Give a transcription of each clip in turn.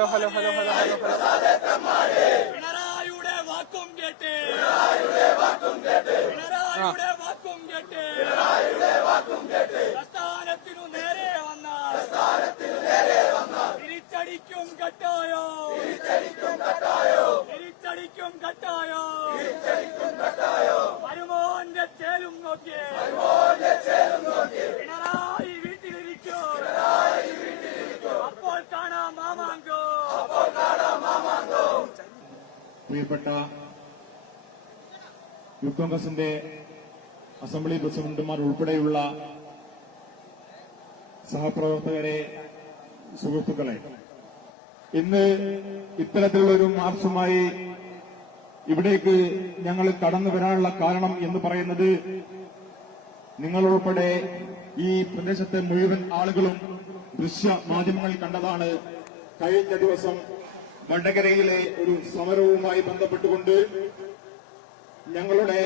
പിണറായിയുടെ വാക്കും കേട്ട് പ്രസ്ഥാനത്തിനു നേരെ വന്ന തിരിച്ചടിക്കും കട്ടായോ വരുമോന്റെ ചേലും നോക്കി പിണറായി വീട്ടിലിരിക്കൂ അപ്പോൾ കാണാം മാമാങ്കോ. പ്രിയപ്പെട്ട യൂത്ത് കോൺഗ്രസിന്റെ അസംബ്ലി പ്രസിഡന്റുമാർ ഉൾപ്പെടെയുള്ള സഹപ്രവർത്തകരെ, സുഹൃത്തുക്കളെ, ഇന്ന് ഇത്തരത്തിലുള്ളൊരു മാർച്ചുമായി ഇവിടേക്ക് ഞങ്ങൾ കടന്നു വരാനുള്ള കാരണം എന്ന് പറയുന്നത് നിങ്ങളുൾപ്പെടെ ഈ പ്രദേശത്തെ മുഴുവൻ ആളുകളും ദൃശ്യ മാധ്യമങ്ങളിൽ കണ്ടതാണ്. കഴിഞ്ഞ ദിവസം വടകരയിലെ ഒരു സമരവുമായി ബന്ധപ്പെട്ടുകൊണ്ട് ഞങ്ങളുടെ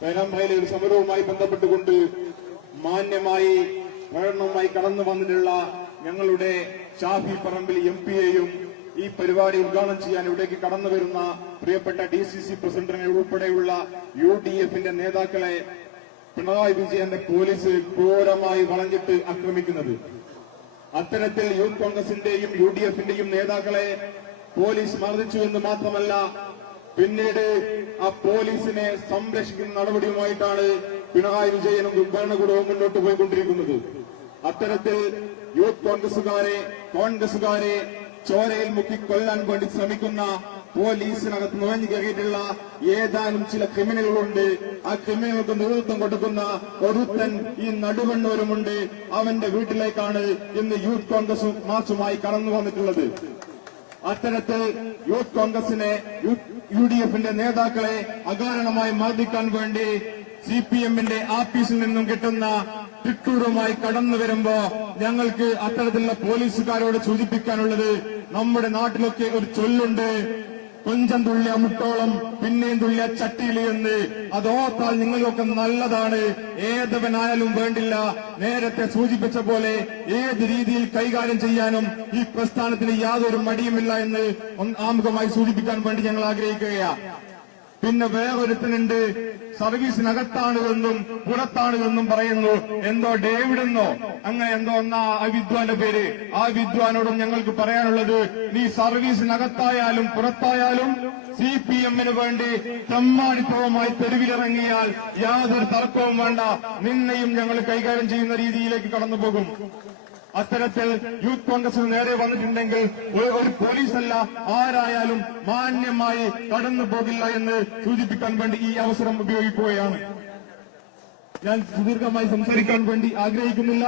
പേരാമ്പ്രയിലെ ഒരു സമരവുമായി ബന്ധപ്പെട്ടുകൊണ്ട് മാന്യമായി പ്രകടനവുമായി കടന്നു വന്നിട്ടുള്ള ഞങ്ങളുടെ ഷാഫി പറമ്പിൽ MP-യെയും ഈ പരിപാടി ഉദ്ഘാടനം ചെയ്യാൻ ഇവിടേക്ക് കടന്നു വരുന്ന പ്രിയപ്പെട്ട DCC പ്രസിഡന്റിനെ ഉൾപ്പെടെയുള്ള UDF-ന്റെ നേതാക്കളെ പിണറായി വിജയന്റെ പോലീസ് ക്രൂരമായി വളഞ്ഞിട്ട് ആക്രമിക്കുന്നത്. അത്തരത്തിൽ യൂത്ത് കോൺഗ്രസിന്റെയും UDF-ന്റെയും നേതാക്കളെ പോലീസ് മർദ്ദിച്ചു എന്ന് മാത്രമല്ല, പിന്നീട് ആ പോലീസിനെ സംരക്ഷിക്കുന്ന നടപടിയുമായിട്ടാണ് പിണറായി വിജയനും ഭരണകൂടവും മുന്നോട്ട് പോയിക്കൊണ്ടിരിക്കുന്നത്. അത്തരത്തിൽ യൂത്ത് കോൺഗ്രസുകാരെ ചോരയിൽ മുക്കി കൊല്ലാൻ വേണ്ടി ശ്രമിക്കുന്ന പോലീസിനകത്ത് നുഴഞ്ഞു കയറിയിട്ടുള്ള ഏതാനും ചില ക്രിമിനലുകളുണ്ട്. ആ ക്രിമിനലുകൾക്ക് നേതൃത്വം കൊടുക്കുന്ന ഒരുത്തൻ ഈ നടുവണ്ണൂരുമുണ്ട്. അവന്റെ വീട്ടിലേക്കാണ് ഇന്ന് യൂത്ത് കോൺഗ്രസ് മാർച്ചുമായി കടന്നു വന്നിട്ടുള്ളത്. അത്തരത്തിൽ യൂത്ത് കോൺഗ്രസിനെ UDF-ന്റെ നേതാക്കളെ അകാരണമായി മർദ്ദിക്കാൻ വേണ്ടി CPM-ന്റെ ആഫീസിൽ നിന്നും കിട്ടുന്ന ടിട്ടൂറുമായി കടന്നു വരുമ്പോ ഞങ്ങൾക്ക് അത്തരത്തിലുള്ള പോലീസുകാരോട് സൂചിപ്പിക്കാനുള്ളത്, നമ്മുടെ നാട്ടിലൊക്കെ ഒരു ചൊല്ലുണ്ട്, കൊഞ്ചം തുള്ളിയ മുട്ടോളം പിന്നെയും തുള്ളിയ ചട്ടിയില് എന്ന്. അതോർത്താൽ നിങ്ങളൊക്കെ നല്ലതാണ്. ഏതവനായാലും വേണ്ടില്ല, നേരത്തെ സൂചിപ്പിച്ച പോലെ ഏത് രീതിയിൽ കൈകാര്യം ചെയ്യാനും ഈ പ്രസ്ഥാനത്തിന് യാതൊരു മടിയുമില്ല എന്ന് ആമുഖമായി സൂചിപ്പിക്കാൻ വേണ്ടി ഞങ്ങൾ ആഗ്രഹിക്കുകയാണ്. പിന്നെ വേറൊരുത്തനുണ്ട്, സർവീസിനകത്താണുവെന്നും പുറത്താണുവെന്നും പറയുന്നു. എന്തോ ഡേവിഡ് എന്നോ അങ്ങനെ എന്തോ ഒന്നാ ആ വിദ്വാന്റെ പേര്. ആ വിദ്വാനോടും ഞങ്ങൾക്ക് പറയാനുള്ളത്, നീ സർവീസിനകത്തായാലും പുറത്തായാലും CPM-ന് വേണ്ടി തെമ്മാടിത്തവുമായി തെരുവിലിറങ്ങിയാൽ യാതൊരു തർക്കവും വേണ്ട, നിന്നെയും ഞങ്ങൾ കൈകാര്യം ചെയ്യുന്ന രീതിയിലേക്ക് കടന്നുപോകും. അത്തരത്തിൽ യൂത്ത് കോൺഗ്രസിന് നേരെ വന്നിട്ടുണ്ടെങ്കിൽ ഒരു പോലീസല്ല, ആരായാലും മാന്യമായി കടന്നു പോകില്ല എന്ന് സൂചിപ്പിക്കാൻ വേണ്ടി ഈ അവസരം ഉപയോഗിക്കുകയാണ്. ഞാൻ സുദീർഘമായി സംസാരിക്കാൻ വേണ്ടി ആഗ്രഹിക്കുന്നില്ല.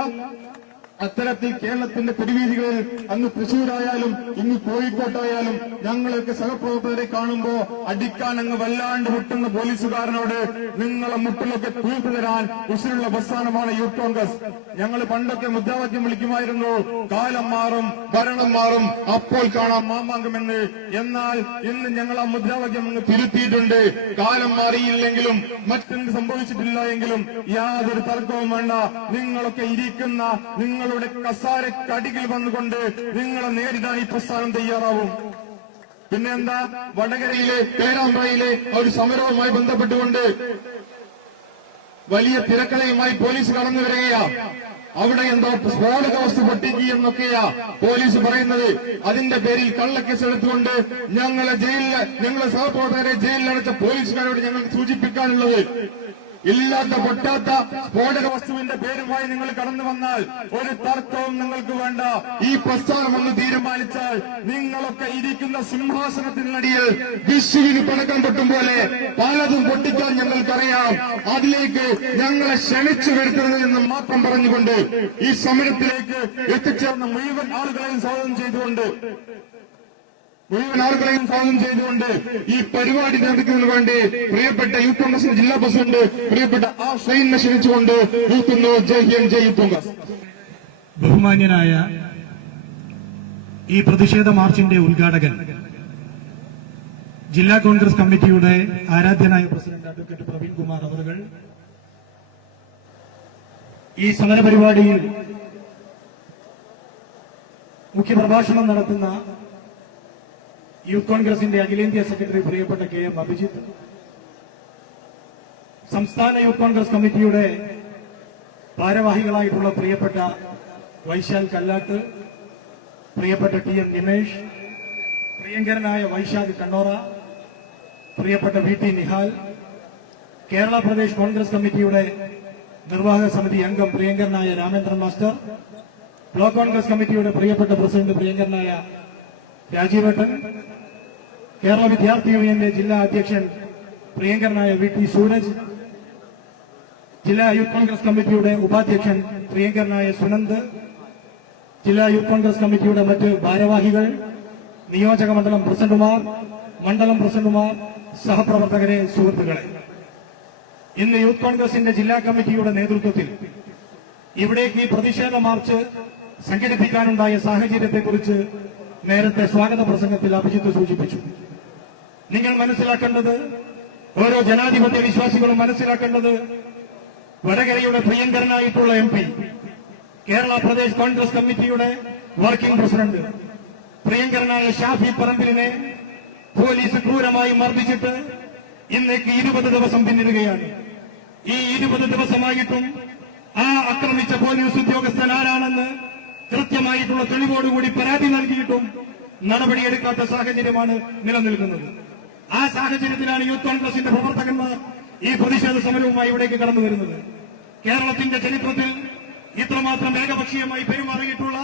അത്തരത്തിൽ കേരളത്തിന്റെ തെരുവീതികളിൽ അങ്ങ് തൃശൂരായാലും ഇന്ന് കോഴിക്കോട്ടായാലും ഞങ്ങളൊക്കെ സഹപ്രവർത്തകരെ കാണുമ്പോ അടിക്കാൻ അങ്ങ് വല്ലാണ്ട് മുട്ടുന്ന പോലീസുകാരനോട് നിങ്ങളെ മുട്ടിലൊക്കെ തീർത്തു തരാൻ ഉശിരുള്ള പ്രസ്ഥാനമാണ് യൂത്ത് കോൺഗ്രസ്. ഞങ്ങൾ പണ്ടൊക്കെ മുദ്രാവാക്യം വിളിക്കുമായിരുന്നു, കാലം മാറും ഭരണം മാറും അപ്പോൾ കാണാം മാമാങ്കമെന്ന്. എന്നാൽ ഇന്ന് ഞങ്ങൾ ആ മുദ്രാവാക്യം അങ്ങ് തിരുത്തിയിട്ടുണ്ട്. കാലം മാറിയില്ലെങ്കിലും മറ്റെന്ത് സംഭവിച്ചിട്ടില്ല എങ്കിലും യാതൊരു തർക്കവും വേണ്ട, നിങ്ങളൊക്കെ ഇരിക്കുന്ന നിങ്ങളുടെ കസാരക്കടികൾ വന്നുകൊണ്ട് നിങ്ങളെ നേരിടാൻ ഈ പ്രസ്ഥാനം തയ്യാറാവും. പിന്നെന്താ, വടകരയിലെ പേരാമ്പ്രയിലെ ഒരു സമരവുമായി ബന്ധപ്പെട്ടുകൊണ്ട് വലിയ തിരക്കഥയുമായി പോലീസ് കടന്നു വരികയാ. അവിടെ എന്തോ സ്ഫോടക വസ്തു പൊട്ടിക്കുക എന്നൊക്കെയാ പോലീസ് പറയുന്നത്. അതിന്റെ പേരിൽ കള്ളക്കേസ് എടുത്തുകൊണ്ട് ഞങ്ങളെ സഹപ്രവർത്തകരെ ജയിലിലടച്ച പോലീസുകാരോട് ഞങ്ങൾക്ക് സൂചിപ്പിക്കാനുള്ളത്, ഇല്ലാത്ത പൊട്ടാത്ത സ്ഫോടക വസ്തുവിന്റെ പേരുമായി നിങ്ങൾ കടന്നു വന്നാൽ ഒരു തർക്കവും നിങ്ങൾക്ക് വേണ്ട. ഈ പ്രസ്ഥാനം ഒന്ന് തീരുമാനിച്ചാൽ നിങ്ങളൊക്കെ ഇരിക്കുന്ന സിംഹാസനത്തിനടിയിൽ വിഷുവിന് പടക്കം പൊട്ടും പോലെ പലതും പൊട്ടിക്കാൻ ഞങ്ങൾക്കറിയാം. അതിലേക്ക് ഞങ്ങളെ ക്ഷണിച്ചു വരുത്തരുത് എന്ന് മാത്രം പറഞ്ഞുകൊണ്ട് ഈ സമരത്തിലേക്ക് എത്തിച്ചേർന്ന മുഴുവൻ ആളുകളെയും സ്വാഗതം ചെയ്തുകൊണ്ട് ഈ പരിപാടി നടത്തുന്നതിന് വേണ്ടി പ്രിയപ്പെട്ട യൂത്ത് കോൺഗ്രസിന്റെ ജില്ലാ പ്രസിഡന്റ് പ്രിയപ്പെട്ട ഷൈനെ ക്ഷണിച്ചുകൊണ്ട് യൂത്തുന്നു. ജയ് ഹിന്ദ്, ജയ് യൂത്ത് കോൺഗ്രസ്. ബഹുമാന്യനായ ഈ പ്രതിഷേധ മാർച്ചിന്റെ ഉദ്ഘാടകൻ ജില്ലാ കോൺഗ്രസ് കമ്മിറ്റിയുടെ ആരാധ്യനായ പ്രസിഡന്റ് അഡ്വക്കേറ്റ് പ്രവീൺ കുമാർ അവറുകൾ, ഈ സമരപരിപാടിയിൽ മുഖ്യപ്രഭാഷണം നടത്തുന്ന യൂത്ത് കോൺഗ്രസിന്റെ അഖിലേന്ത്യാ സെക്രട്ടറി പ്രിയപ്പെട്ട KM അഭിജിത്ത്, സംസ്ഥാന യൂത്ത് കോൺഗ്രസ് കമ്മിറ്റിയുടെ ഭാരവാഹികളായിട്ടുള്ള പ്രിയപ്പെട്ട വൈശാൽ കല്ലാട്ട്, പ്രിയപ്പെട്ട TM നിമേഷ്, പ്രിയങ്കരനായ വൈശാഖ് കണ്ണോറ, പ്രിയപ്പെട്ട VT നിഹാൽ, കേരള പ്രദേശ് കോൺഗ്രസ് കമ്മിറ്റിയുടെ നിർവാഹക സമിതി അംഗം പ്രിയങ്കരനായ രാമേന്ദ്രൻ മാസ്റ്റർ, ബ്ലോക്ക് കോൺഗ്രസ് കമ്മിറ്റിയുടെ പ്രിയപ്പെട്ട പ്രസിഡന്റ് പ്രിയങ്കരനായ രാജീവേട്ടൻ, കേരള വിദ്യാർത്ഥി യൂണിയന്റെ ജില്ലാ അധ്യക്ഷൻ പ്രിയങ്കരനായ VT സൂരജ്, ജില്ലാ യൂത്ത് കോൺഗ്രസ് കമ്മിറ്റിയുടെ ഉപാധ്യക്ഷൻ പ്രിയങ്കരനായ സുനന്ദ്, ജില്ലാ യൂത്ത് കോൺഗ്രസ് കമ്മിറ്റിയുടെ മറ്റ് ഭാരവാഹികൾ, നിയോജക മണ്ഡലം പ്രസിഡന്റുമാർ, മണ്ഡലം പ്രസിഡന്റുമാർ, സഹപ്രവർത്തകരെ, സുഹൃത്തുക്കളെ, ഇന്ന് യൂത്ത് കോൺഗ്രസിന്റെ ജില്ലാ കമ്മിറ്റിയുടെ നേതൃത്വത്തിൽ ഇവിടേക്ക് ഈ പ്രതിഷേധ മാർച്ച് സംഘടിപ്പിക്കാനുണ്ടായ സാഹചര്യത്തെക്കുറിച്ച് നേരത്തെ സ്വാഗത പ്രസംഗത്തിൽ അഭിജിത്ത് സൂചിപ്പിച്ചു. നിങ്ങൾ മനസ്സിലാക്കേണ്ടത്, ഓരോ ജനാധിപത്യ വിശ്വാസികളും മനസ്സിലാക്കേണ്ടത്, വടകരയുടെ പ്രിയങ്കരനായിട്ടുള്ള MP, കേരള പ്രദേശ് കോൺഗ്രസ് കമ്മിറ്റിയുടെ വർക്കിംഗ് പ്രസിഡന്റ് പ്രിയങ്കരനായ ഷാഫി പറമ്പിലിനെ പോലീസ് ക്രൂരമായി മർദ്ദിച്ചിട്ട് ഇന്നേക്ക് 20 ദിവസം പിന്നിടുകയാണ്. ഈ 20 ദിവസമായിട്ടും ആ ആക്രമിച്ച പോലീസ് ഉദ്യോഗസ്ഥൻ ആരാണെന്ന് കൃത്യമായിട്ടുള്ള തെളിവോടുകൂടി പരാതി നൽകിയിട്ടും നടപടിയെടുക്കാത്ത സാഹചര്യമാണ് നിലനിൽക്കുന്നത്. ആ സാഹചര്യത്തിലാണ് യൂത്ത് കോൺഗ്രസിന്റെ പ്രവർത്തകന്മാർ ഈ പ്രതിഷേധ സമരവുമായി ഇവിടേക്ക് കടന്നു വരുന്നത്. കേരളത്തിന്റെ ചരിത്രത്തിൽ ഇത്രമാത്രം ഏകപക്ഷീയമായി പെരുമാറിയിട്ടുള്ള,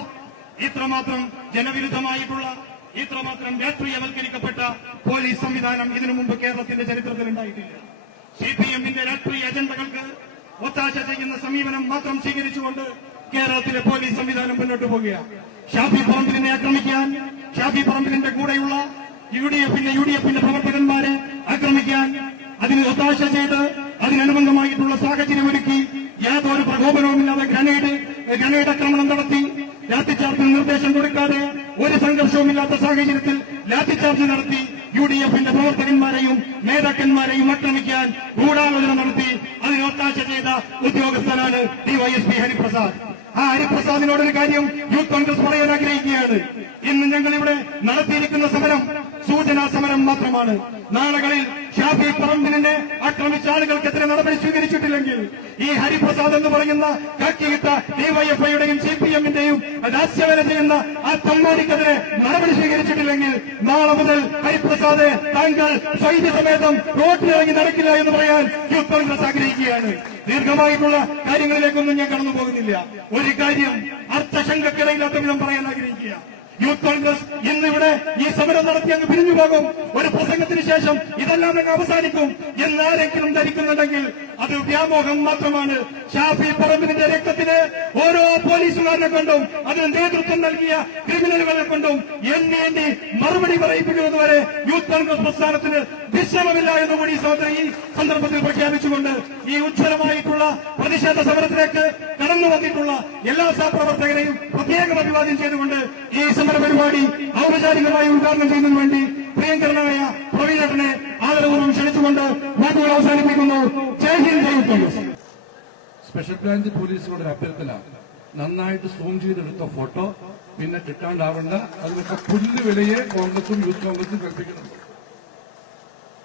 ഇത്രമാത്രം ജനവിരുദ്ധമായിട്ടുള്ള, ഇത്രമാത്രം രാഷ്ട്രീയവൽക്കരിക്കപ്പെട്ട പോലീസ് സംവിധാനം ഇതിനു മുമ്പ് കേരളത്തിന്റെ ചരിത്രത്തിൽ ഉണ്ടായിട്ടില്ല. CPMന്റെ രാഷ്ട്രീയ അജണ്ടകൾക്ക് ഒത്താശ ചെയ്യുന്ന സമീപനം മാത്രം സ്വീകരിച്ചുകൊണ്ട് കേരളത്തിലെ പോലീസ് സംവിധാനം മുന്നോട്ട് പോകുകയാണ്. ഷാഫി പറമ്പിലിനെ ആക്രമിക്കാൻ, ഷാഫി പറമ്പിലിന്റെ കൂടെയുള്ള UDFന്റെ പ്രവർത്തകന്മാരെ ആക്രമിക്കാൻ, അതിന് ഒത്താശ ചെയ്ത് അതിനനുബന്ധമായിട്ടുള്ള സാഹചര്യം ഒരുക്കി യാതൊരു പ്രകോപനവുമില്ലാതെ ഗ്രനേഡ് ആക്രമണം നടത്തി, ലാത്തിച്ചാർജിന് നിർദ്ദേശം കൊടുക്കാതെ ഒരു സംഘർഷവുമില്ലാത്ത സാഹചര്യത്തിൽ ലാത്തിച്ചാർജ് നടത്തി UDFന്റെ പ്രവർത്തകന്മാരെയും നേതാക്കന്മാരെയും ആക്രമിക്കാൻ ഗൂഢാലോചന നടത്തി അതിന് ഒത്താശ ചെയ്ത ഉദ്യോഗസ്ഥനാണ് DYSP ഹരിപ്രസാദ്. ആ ഹരിപ്രസാദിനോടൊരു കാര്യം യൂത്ത് കോൺഗ്രസ് പറയാൻ ആഗ്രഹിക്കുകയാണ്. ഇന്ന് ഞങ്ങൾ ഇവിടെ നടത്തിയിരിക്കുന്ന സമരം സൂചനാ സമരം മാത്രമാണ്. നാളുകളിൽ ഷാഫി പറമ്പിലിനെ ആക്രമിച്ച ആളുകൾക്കെതിരെ നടപടി സ്വീകരിച്ചിട്ടില്ലെങ്കിൽ, ഈ ഹരിപ്രസാദ് എന്ന് പറയുന്ന കാക്കിയിട്ട DYFIയുടെയും CPMന്റെയും ദാസ്യവന ചെയ്യുന്ന ആ തമ്മോടിക്കെതിരെ നടപടി സ്വീകരിച്ചിട്ടില്ലെങ്കിൽ, നാളെ മുതൽ ഹരിപ്രസാദ് താങ്കൾ സൈന്യസമേതം റോഡിലിറങ്ങി നടക്കില്ല എന്ന് പറയാൻ യൂത്ത് കോൺഗ്രസ് ആഗ്രഹിക്കുകയാണ്. ദീർഘമായിട്ടുള്ള കാര്യങ്ങളിലേക്കൊന്നും ഞാൻ കടന്നു പോകുന്നില്ല. ഒരു കാര്യം അർത്ഥശങ്കക്കിടയില്ലാത്ത വിധം പറയാൻ ആഗ്രഹിക്കുക. യൂത്ത് കോൺഗ്രസ് ഇന്നിവിടെ ഈ സമരം നടത്തി അങ്ങ് പിരിഞ്ഞു പോകും, ഒരു പ്രസംഗത്തിന് ശേഷം ഇതെല്ലാം അങ്ങ് അവസാനിക്കും എന്നാരെങ്കിലും ധരിക്കുന്നുണ്ടെങ്കിൽ അത് വ്യാമോഹം മാത്രമാണ്. ഷാഫി പറമ്പിലിന്റെ രക്തത്തിന് ഓരോ പോലീസുകാരനെ കൊണ്ടും അതിന് നേതൃത്വം നൽകിയ ക്രിമിനലുകളെ കൊണ്ടും എണ്ണി മറുപടി പറയിപ്പിക്കുന്നതുവരെ യൂത്ത് കോൺഗ്രസ് പ്രസ്ഥാനത്തിന് വിശ്രമമില്ല എന്നുകൂടി ഈ സന്ദർഭത്തിൽ പ്രഖ്യാപിച്ചുകൊണ്ട് ഈ ഉജ്ജ്വലമായിട്ടുള്ള പ്രതിഷേധ സമരത്തിലേക്ക് കടന്നു വന്നിട്ടുള്ള എല്ലാ സഹപ്രവർത്തകരെയും പ്രത്യേകം അഭിവാദ്യം ചെയ്തുകൊണ്ട് ഈ സമരപരിപാടി ഔപചാരികമായി ഉദ്ഘാടനം ചെയ്യുന്നതിന് വേണ്ടി പ്രിയങ്കരനായ പ്രവീണേട്ടനെ ആദരപൂർവ്വം ക്ഷണിച്ചുകൊണ്ട് വാക്കുകൾ അവസാനിപ്പിക്കുന്നു. ജയ് ഹിന്ദ്, ജയ് യൂത്ത് കോൺഗ്രസ്. സ്പെഷ്യൽ ബ്രാഞ്ച് പോലീസിനോട് ഒരു അഭ്യർത്ഥന, നന്നായിട്ട് സൂം ചെയ്തെടുത്ത ഫോട്ടോ പിന്നെ കിട്ടാണ്ടാവണ്ട. അതിനൊക്കെ പുല്ല് വിലയെ കോൺഗ്രസും യൂത്ത് കോൺഗ്രസും കൽപ്പിക്കുന്നുണ്ട്.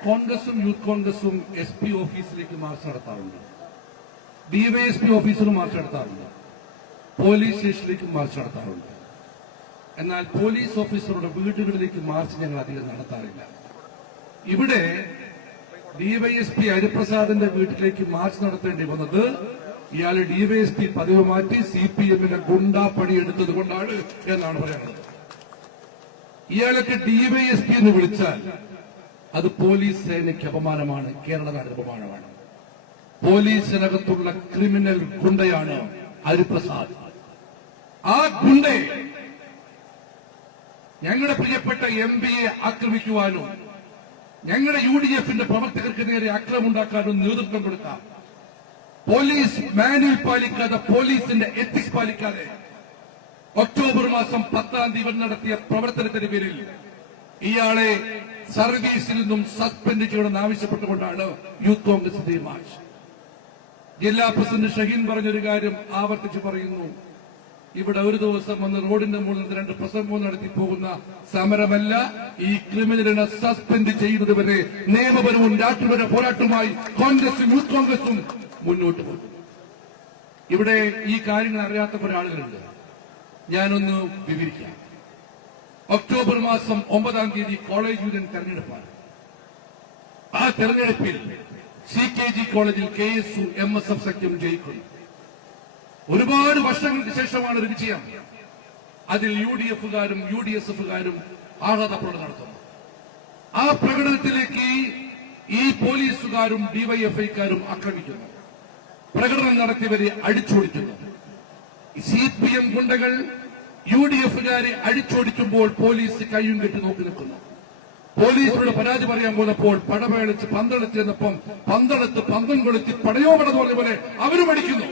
കോൺഗ്രസും യൂത്ത് കോൺഗ്രസും SP ഓഫീസിലേക്ക് മാർച്ച് നടത്താറുണ്ട്, DYSP ഓഫീസിലും മാർച്ച് നടത്താറുണ്ട്, പോലീസ് സ്റ്റേഷനിലേക്കും മാർച്ച് നടത്താറുണ്ട്. എന്നാൽ പോലീസ് ഓഫീസറുടെ വീടുകളിലേക്ക് മാർച്ച് ഞങ്ങൾ അധികം നടത്താറില്ല. ഇവിടെ DYSP ഹരിപ്രസാദിന്റെ വീട്ടിലേക്ക് മാർച്ച് നടത്തേണ്ടി വന്നത് ഇയാൾ DYSP പതിവ് മാറ്റി CPMന്റെ ഗുണ്ടാ പണിയെടുത്തത് കൊണ്ടാണ് എന്നാണ് പറയുന്നത്. ഇയാളൊക്കെ DYSP എന്ന് വിളിച്ചാൽ അത് പോലീസ് സേനയ്ക്ക് അപമാനമാണ്, കേരള നാടിന് അപമാനമാണ്. പോലീസിനകത്തുള്ള ക്രിമിനൽ ഗുണ്ടയാണ് ഹരിപ്രസാദ്. ആ ഗുണ്ടയെ ഞങ്ങളുടെ പ്രിയപ്പെട്ട MPയെ ആക്രമിക്കുവാനും ഞങ്ങളുടെ UDFന്റെ പ്രവർത്തകർക്ക് നേരെ ആക്രമമുണ്ടാക്കാനും നേതൃത്വം കൊടുക്കാം. പോലീസ് മാനുവൽ പാലിക്കാതെ, പോലീസിന്റെ എത്തിക്സ് പാലിക്കാതെ ഒക്ടോബർ മാസം 10-ാം തീയതി നടത്തിയ പ്രവർത്തനത്തിന്റെ പേരിൽ ഇയാളെ സർവീസിൽ നിന്നും സസ്പെൻഡ് ചെയ്യണമെന്ന് ആവശ്യപ്പെട്ടുകൊണ്ടാണ് യൂത്ത് കോൺഗ്രസിന്റെ മാർച്ച്. ജില്ലാ പ്രസിഡന്റ് ഷഹീൻ പറഞ്ഞൊരു കാര്യം ആവർത്തിച്ച് പറയുന്നു. ഇവിടെ ഒരു ദിവസം വന്ന് റോഡിന്റെ മുകളിൽ നിന്ന് 2 പ്രസംഗവും നടത്തി പോകുന്ന സമരമല്ല. ഈ ക്രിമിനലിനെ സസ്പെൻഡ് ചെയ്യുന്നത് വരെ നിയമപരവും രാഷ്ട്രീയ പോരാട്ടവുമായി കോൺഗ്രസും യൂത്ത് കോൺഗ്രസും മുന്നോട്ട് പോകും. ഇവിടെ ഈ കാര്യങ്ങൾ അറിയാത്ത കുറെ ആളുകളുണ്ട്. ഞാനൊന്ന് വിവരിക്കാം. ഒക്ടോബർ മാസം 9-ാം തീയതി കോളേജ് യൂണിയൻ തെരഞ്ഞെടുപ്പാണ്. ആ തെരഞ്ഞെടുപ്പിൽ CKG കോളേജിൽ KSU MSF സഖ്യം ജയിക്കുന്നു. ഒരുപാട് വർഷങ്ങൾക്ക് ശേഷമാണ് ഒരു വിജയം. അതിൽ UDF-കാരും UDSF-കാരും ആഹ്ലാദപ്രകടനം നടത്തുന്നു. ആ പ്രകടനത്തിലേക്ക് ഈ പോലീസുകാരും DYFI-കാരും ആക്രമിക്കുന്നു. പ്രകടനം നടത്തിയവരെ അടിച്ചോടിക്കുന്നു. CPM ഗുണ്ടകൾ UDF-കാരെ അടിച്ചോടിക്കുമ്പോൾ പോലീസ് കയ്യും കെട്ടി നോക്കി നിൽക്കുന്നു. പോലീസിനോട് പരാതി പറയാൻ പോന്നപ്പോൾ പടമേളിച്ച് പന്തളത്ത് ചെന്നപ്പം പന്തളത്ത് പന്തം കൊളുത്തി പടയോ പടന്ന് പറഞ്ഞ പോലെ അവരും അടിക്കുന്നു.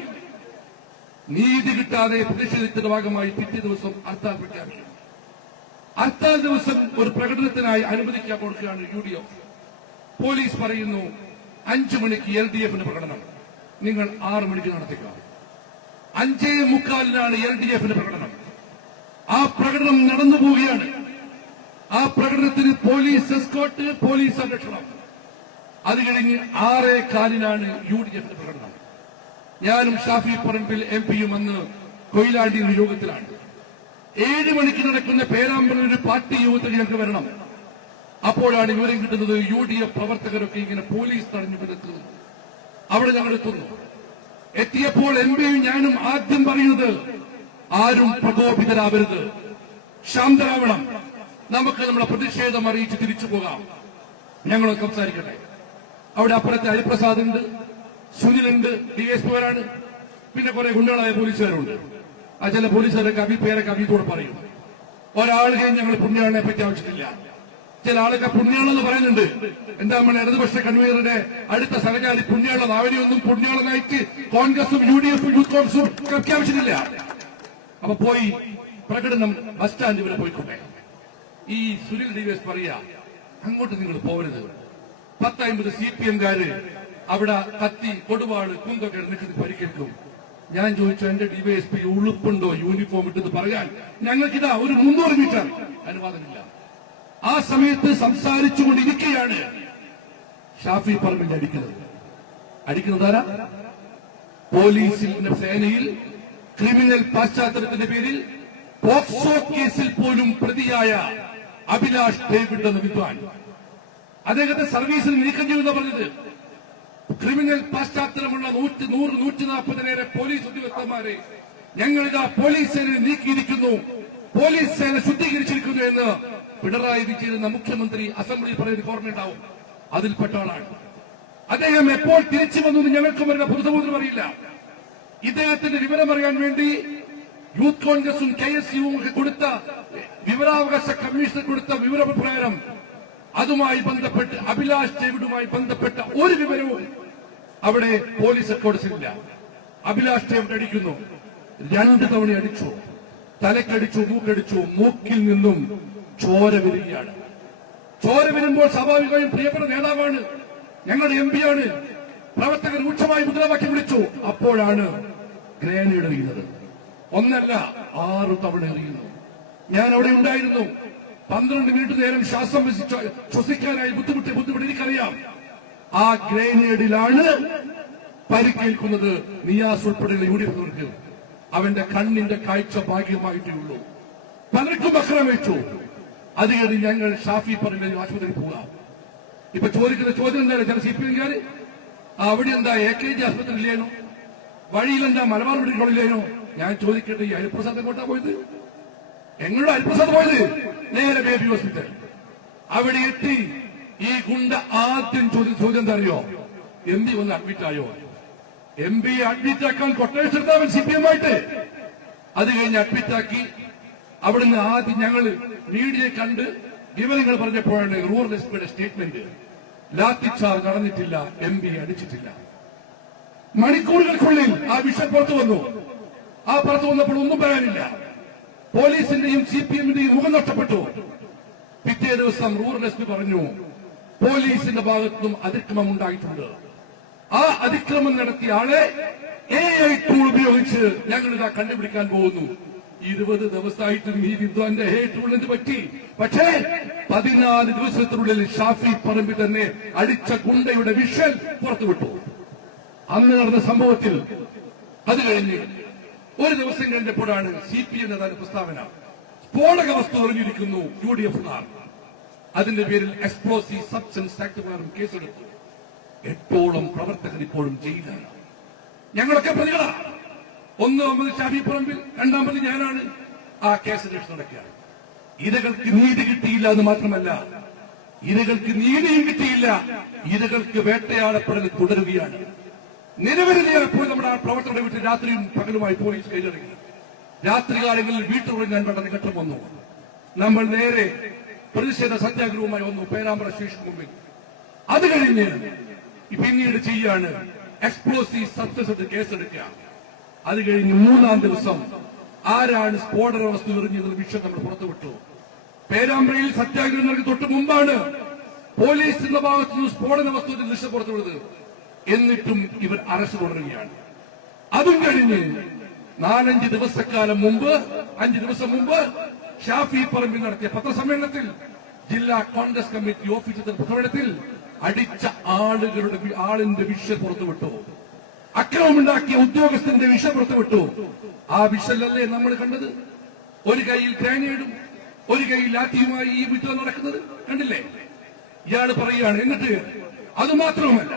നീതി കിട്ടാതെ പ്രതിഷേധത്തിന്റെ ഭാഗമായി പിറ്റേ ദിവസം ഹർത്താൽ പ്രഖ്യാപിക്കുന്നു. ഹർത്താൽ ദിവസം ഒരു പ്രകടനത്തിനായി അനുവദിക്കാൻ കൊടുക്കുകയാണ് UDF. പോലീസ് പറയുന്നു 5 മണിക്ക് LDF-ന്റെ പ്രകടനം നിങ്ങൾ 6 മണിക്ക് നടത്തിക്കുക. 5:45-നാണ് LDF-ന്റെ പ്രകടനം. ആ പ്രകടനം നടന്നു പോവുകയാണ്. ആ പ്രകടനത്തിന് പോലീസ് എസ്കോർട്ട്, പോലീസ് സംരക്ഷണം. അത് കഴിഞ്ഞ് 6:15-നാണ് UDF-ന്റെ പ്രകടനം. ഞാനും ഷാഫി പറമ്പിൽ MP-യും അന്ന് കൊയിലാണ്ടി യോഗത്തിലാണ്. 7 മണിക്ക് നടക്കുന്ന പേരാമ്പ്രയിൽ ഒരു പാർട്ടി യോഗത്തിൽ ഞങ്ങൾക്ക് വരണം. അപ്പോഴാണ് വിവരം കിട്ടുന്നത് UDF പ്രവർത്തകരൊക്കെ ഇങ്ങനെ പോലീസ് തടഞ്ഞു എത്തുന്നു. അവിടെ ഞങ്ങൾ എത്തുന്നു. എത്തിയപ്പോൾ MP-യും ഞാനും ആദ്യം പറയുന്നത് ആരും പ്രകോപിതരാവരുത്, ശാന്തരാവണം, നമുക്ക് നമ്മുടെ പ്രതിഷേധം അറിയിച്ച് തിരിച്ചു പോകാം, ഞങ്ങൾ സംസാരിക്കട്ടെ. അവിടെ അപ്പുറത്തെ ഹരിപ്രസാദ് ഉണ്ട്, സുനിലുണ്ട്, DSP-കാരാണ്, പിന്നെ കുറെ ഗുണ്ടകളായ പോലീസുകാരുണ്ട്. ആ ചില പോലീസുകാരൊക്കെ പേരൊക്കെ അഭിത്തോടെ പറയും. ഒരാളുകയും ഞങ്ങൾ പുണ്യാളനെ പറ്റി ആവശ്യമില്ല. ചില ആളൊക്കെ പുണ്യാളെന്ന് പറയുന്നുണ്ട്. എന്താ നമ്മുടെ ഇടതുപക്ഷ കൺവീനറുടെ അടുത്ത സഹചാരി പുണ്യാളൻ, അവനെയൊന്നും പുണ്യാളനായിട്ട് കോൺഗ്രസും UDF യൂത്ത് കോൺഗ്രസും പ്രഖ്യാപിച്ചിട്ടില്ല. അപ്പൊ പോയി പ്രകടനം ബസ് സ്റ്റാൻഡ് വരെ പോയിക്കോട്ടെ. ഈ സുനിൽ DVS പറയാ അങ്ങോട്ട് നിങ്ങൾ പോകരുത്. 10-50 CPM-കാര് അവിടെ കത്തി, കൊടുവാള്, കുന്തൊക്കെ നിൽക്കുന്നത് പരിക്കേൽക്കും. ഞാൻ ചോദിച്ചു, എന്റെ DYSP ഉളുപ്പുണ്ടോ യൂണിഫോം ഇട്ടെന്ന് പറയാൻ? ഞങ്ങൾക്കിതാ ഒരു 300 മീറ്റർ അനുവാദമില്ല. ആ സമയത്ത് സംസാരിച്ചുകൊണ്ടിരിക്കുകയാണ് ഷാഫി പറമ്പിൽ അടിക്കുന്നതാരാ? പോലീസിന്റെ സേനയിൽ ക്രിമിനൽ പശ്ചാത്തലത്തിന്റെ പേരിൽ പോക്സോ കേസിൽ പോലും പ്രതിയായ അഭിലാഷ് ഡേവിഡ് എന്ന വിദ്വാൻ, അദ്ദേഹത്തെ സർവീസിൽ നീക്കം ചെയ്യുമെന്ന് പറഞ്ഞത്. ക്രിമിനൽ പശ്ചാത്തലമുള്ള 140 പോലീസ് ഉദ്യോഗസ്ഥന്മാരെ ഞങ്ങളിതാ പോലീസ് സേനയെ നീക്കിയിരിക്കുന്നു, പോലീസ് സേന ശുദ്ധീകരിച്ചിരിക്കുന്നു എന്ന് പിണറായി വിജയൻ എന്ന മുഖ്യമന്ത്രി അസംബ്ലിയിൽ പറയുന്ന ഓർമ്മയുണ്ടാവും. അതിൽപ്പെട്ട ആളാണ് അദ്ദേഹം. എപ്പോൾ തിരിച്ചു വന്നു ഞങ്ങൾക്കും വരുന്ന പൊതുസമൂഹത്തിനും അറിയില്ല. ഇദ്ദേഹത്തിന്റെ വിവരം അറിയാൻ വേണ്ടി യൂത്ത് കോൺഗ്രസും KSU-വും കൊടുത്ത വിവരാവകാശ കമ്മീഷൻ കൊടുത്ത വിവരപ്രകാരം അതുമായി ബന്ധപ്പെട്ട് അഭിലാഷ് ഡേവിഡുമായി ബന്ധപ്പെട്ട ഒരു വിവരവും അവിടെ പോലീസ് റെക്കോർഡ്സിലില്ല. അഭിലാഷ് ഡേവിഡ് അടിക്കുന്നു, 2 തവണ അടിച്ചു, തലക്കടിച്ചു, മൂക്കടിച്ചു, മൂക്കിൽ നിന്നും ചോര വരികയാണ്. ചോര വരുമ്പോൾ സ്വാഭാവികമായും പ്രിയപ്പെട്ട നേതാവാണ്, ഞങ്ങളുടെ MP-യാണ്, പ്രവർത്തകർ രൂക്ഷമായി മുദ്രാവാക്യം വിളിച്ചു. അപ്പോഴാണ് ഗ്രനേഡ് എറിയുന്നത്. 1 അല്ല 6 തവണ എറിയുന്നു. ഞാൻ അവിടെ ഉണ്ടായിരുന്നു. 12 മിനിറ്റ് നേരം ശ്വാസം ശ്വസിക്കാനായി ബുദ്ധിമുട്ട് എനിക്കറിയാം. ആ ഗ്രനേഡിലാണ് പരിക്കേൽക്കുന്നത്. നിയാസ് ഉൾപ്പെടെയുള്ള UDF-കാർക്ക് അവന്റെ കണ്ണിന്റെ കാഴ്ച ഭാഗ്യമായിട്ടേ ഉള്ളൂ. പലർക്കും ആക്രമിച്ചു. അത് കഴിഞ്ഞ് ഞങ്ങൾ ഷാഫി പറമ്പിൽ ആശുപത്രിയിൽ പോകാം. ഇപ്പൊ ചോദിക്കുന്ന ചോദ്യം എന്താണ്? ചില CPM-കാര് അവിടെ എന്താ AKG ആശുപത്രി ഇല്ലേനോ, വഴിയിലെന്താ മലബാർ മെഡിക്കൽ കോളേജിലേനോ? ഞാൻ ചോദിക്കട്ടെ, ഈ ഹരിപ്രസാദ് എങ്ങോട്ടാ പോയത്? എങ്ങോട്ടാ ഹരിപ്രസാദ് പോയത്? നേരെ ബേബി ഹോസ്പിറ്റൽ. അവിടെ എത്തി ഈ ഗുണ്ട ആദ്യം ചോദ്യം എന്താ അറിയോ? MP വന്ന് അഡ്മിറ്റ് ആയോ? MP അഡ്മിറ്റ് ആക്കാൻ കൊട്ടേഷൻ എടുത്താവൻ CPM-ആയിട്ട്. അത് കഴിഞ്ഞ് അഡ്മിറ്റ് ആക്കി. അവിടുന്ന് ആദ്യം ഞങ്ങൾ മീഡിയയെ കണ്ട് വിവരങ്ങൾ പറഞ്ഞപ്പോഴാണ് റൂറൽ SP-യുടെ സ്റ്റേറ്റ്മെന്റ്. ലാത്തി ചാർജ് നടന്നിട്ടില്ല, MP അടിച്ചിട്ടില്ല. മണിക്കൂറുകൾക്കുള്ളിൽ ആ വിഷയം പുറത്തു വന്നു. ആ പുറത്തു വന്നപ്പോൾ ഒന്നും പറയാനില്ല. പോലീസിന്റെയും CPM-ന്റെയും മുഖം നഷ്ടപ്പെട്ടു. പിറ്റേ ദിവസം റൂറൽ SP പറഞ്ഞു, പോലീസിന്റെ ഭാഗത്തുനിന്നും അതിക്രമം ഉണ്ടായിട്ടുണ്ട്. ആ അതിക്രമം നടത്തിയ ആളെ AI ടൂൾ ഉപയോഗിച്ച് ഞങ്ങൾ ഇതാ കണ്ടുപിടിക്കാൻ പോകുന്നു. 20 ദിവസമായിട്ടും ഈ വിദ്വാന്റെ AI ടൂളിന് പറ്റി. പക്ഷേ 14 ദിവസത്തിനുള്ളിൽ ഷാഫി പറമ്പിൽ തന്നെ അടിച്ച ഗുണ്ടയുടെ വിഷ്വൽ പുറത്തുവിട്ടു. അന്ന് നടന്ന സംഭവത്തിൽ അത് കഴിഞ്ഞ് ഒരു ദിവസം കഴിഞ്ഞപ്പോഴാണ് CPM നേതാവിന്റെ പ്രസ്താവന, സ്ഫോടക വസ്തു എറിഞ്ഞിരിക്കുന്നു UDF. അതിന്റെ പേരിൽ എക്സ്പ്ലോസീവ് സബ്സ്റ്റൻസ് ആക്ട് പ്രകാരം കേസെടുത്തു. 8ഓളം പ്രവർത്തകർ ഇപ്പോഴും ജയിലാണ്. ഞങ്ങളൊക്കെ പ്രതികളാണ്. 1 ഷാഫി പറമ്പിൽ, 2 ഞാനാണ്. ആ കേസ് അന്വേഷണം നടക്കുകയാണ്. ഇരകൾക്ക് നീതി കിട്ടിയില്ല എന്ന് മാത്രമല്ല, ഇരകൾക്ക് നീതിയും കിട്ടിയില്ല, ഇരകൾക്ക് വേട്ടയാടപ്പെടൽ തുടരുകയാണ്. നിരവധിയേറെപ്പോൾ നമ്മുടെ ആ പ്രവർത്തകരുടെ വീട്ടിൽ രാത്രിയും പകലുമായി പോലീസ് കൈയിറങ്ങി. രാത്രികാലങ്ങളിൽ വീട്ടുറങ്ങാൻ വേണ്ട ഘട്ടം വന്നു. നമ്മൾ നേരെ പ്രതിഷേധ സത്യാഗ്രഹവുമായി വന്നു പേരാമ്പ്ര സ്റ്റേഷന് മുമ്പിൽ. അത് കഴിഞ്ഞ് പിന്നീട് ചെയ്യാണ് എക്സ്പ്ലോസീവ് സബ്സ്റ്റൻസ് കേസെടുക്കുക. അത് കഴിഞ്ഞ് 3-ാം ദിവസം ആരാണ് സ്ഫോടക വസ്തു എറിഞ്ഞതെന്ന് വിഷയം നമ്മൾ പുറത്തുവിട്ടു. പേരാമ്പ്രയിൽ സത്യാഗ്രഹം നടത്തി തൊട്ട് മുമ്പാണ് പോലീസിന്റെ ഭാഗത്തുനിന്ന് സ്ഫോടന വസ്തുവിന്റെ ദൃശ്യം പുറത്തുവിടുന്നത്. എന്നിട്ടും ഇവർ അറസ്റ്റ് തുടരുകയാണ്. അതും കഴിഞ്ഞ് 4-5 ദിവസക്കാലം മുമ്പ്, 5 ദിവസം മുമ്പ് ഷാഫി പറമ്പിൽ നടത്തിയ പത്രസമ്മേളനത്തിൽ ജില്ലാ കോൺഗ്രസ് കമ്മിറ്റി ഓഫീസിൽ പ്രകടനത്തിൽ അടിച്ച ആളിന്റെ വിഷയം പുറത്തുവിട്ടു. അക്രമമുണ്ടാക്കിയ ഉദ്യോഗസ്ഥന്റെ വിഷയം പുറത്തുവിട്ടു. ആ വിഷയല്ലേ നമ്മൾ കണ്ടത്? ഒരു കൈയിൽ ഗ്രാനേഡും ഒരു കൈയിൽ ലാത്തിയുമായി ഈ വിദ്വാൻ നടക്കുന്നത് കണ്ടില്ലേ? ഇയാൾ പറയുകയാണ്. എന്നിട്ട് അതുമാത്രവുമല്ല,